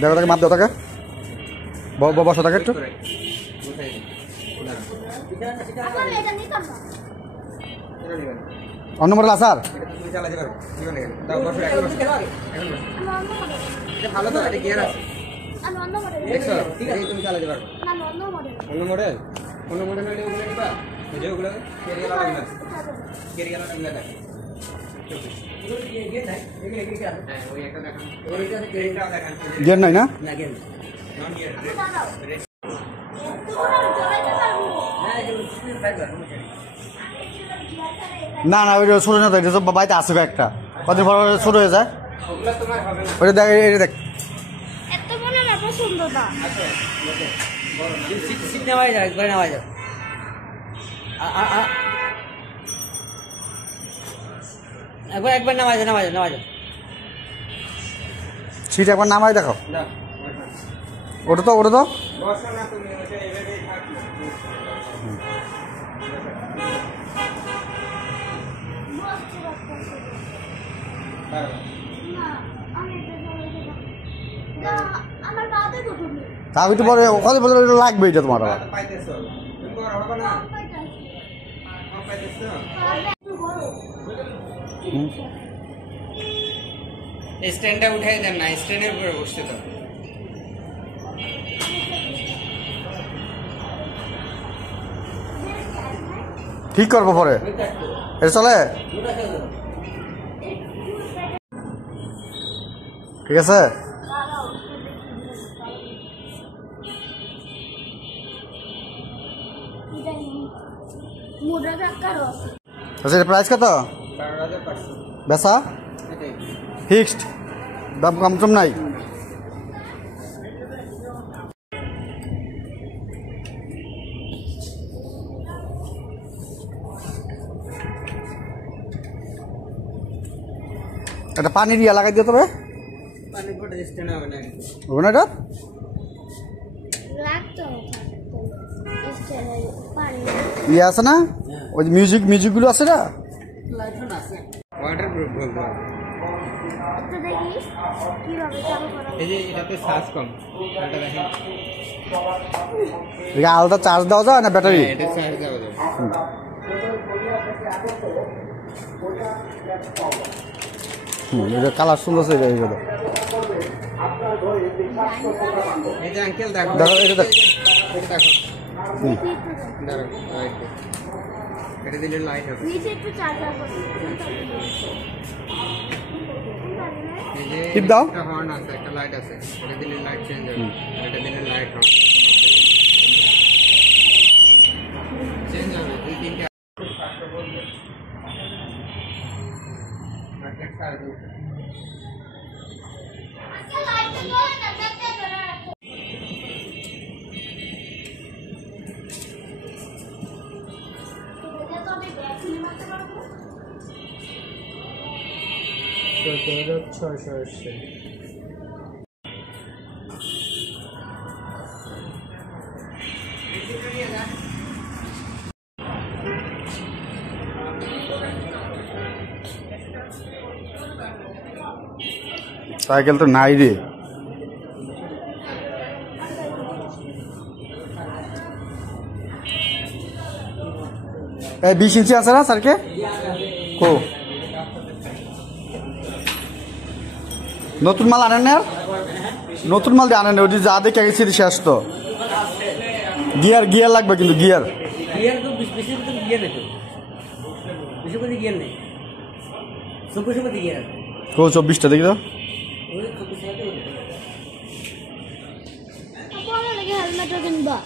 দেখো তাকে মাপ দাও তাকে বসো তাকে একটু অন্য মডেল আছে আর ভালো তো এটা গিয়ার আছে দেখছো তুমি চালাতে পারো অন্য মডেল হলে ওগুলো নিবা বুঝে ওগুলো কেরিয়া লাগবে না কেরিয়া লাগবে না গিয়ার নাই না না না ওইটা ছোট না তো এটা সব বাড়িতে আসে একটা কদিন পর ছোট হয়ে যায় ওইটা দেখ এটা দেখ একবার নামাই যাও সিট একবার নামাই দেখো ওটা তো আমি তো পরে ওখানে বলে লাগবে এটা তোমার স্ট্যান্ডটা উঠাই দেন না স্ট্যান্ডের উপরে বসতে দাও ঠিক করবো পরে এটা চলে ঠিক আছে আচ্ছা এটা প্রাইস কত বেচা ফিক্সড দাম কম টম নাই এটা পানি দিয়ে লাগাই দিয়ে তবে পানি পড়ে স্ট্যান্ড হবে না হবে না এটা ইয়ে আছে না ওই মিউজিকগুলো আছে না ওয়াটারপ্রুফ বলতে এই যে এটাতে চার্জ কম এটা দেখেন এটা আলাদা চার্জ দেওয়া যায় না ব্যাটারি এটা চার্জ দেওয়া যাবে এটা কালার সুন্দর আছে এইগুলো এই যে আঙ্কেল দেখো এটা দেখো এটা দিলে লাইট হবে টিপ দাও একটা হর্ন আছে একটা লাইট আছে এটা দিলে লাইট চেঞ্জ হবে এটা দিলে লাইট হবে চেঞ্জ হবে দুই তিনটা সাইকেল তো নাই রে এই 20 ইঞ্চি আছে না স্যারকে কো নতুন মাল আনেন না নতুন মাল দিয়ে আনেন ওই যা দেখে গেছি শেষ তো গিয়ার লাগবে কিন্তু গিয়ার তো গিয়ার নেই তো বেশি গিয়ার নেই সুপুষপতি গিয়ার ও 24টা দেখি তো হেলমেটও কিনবা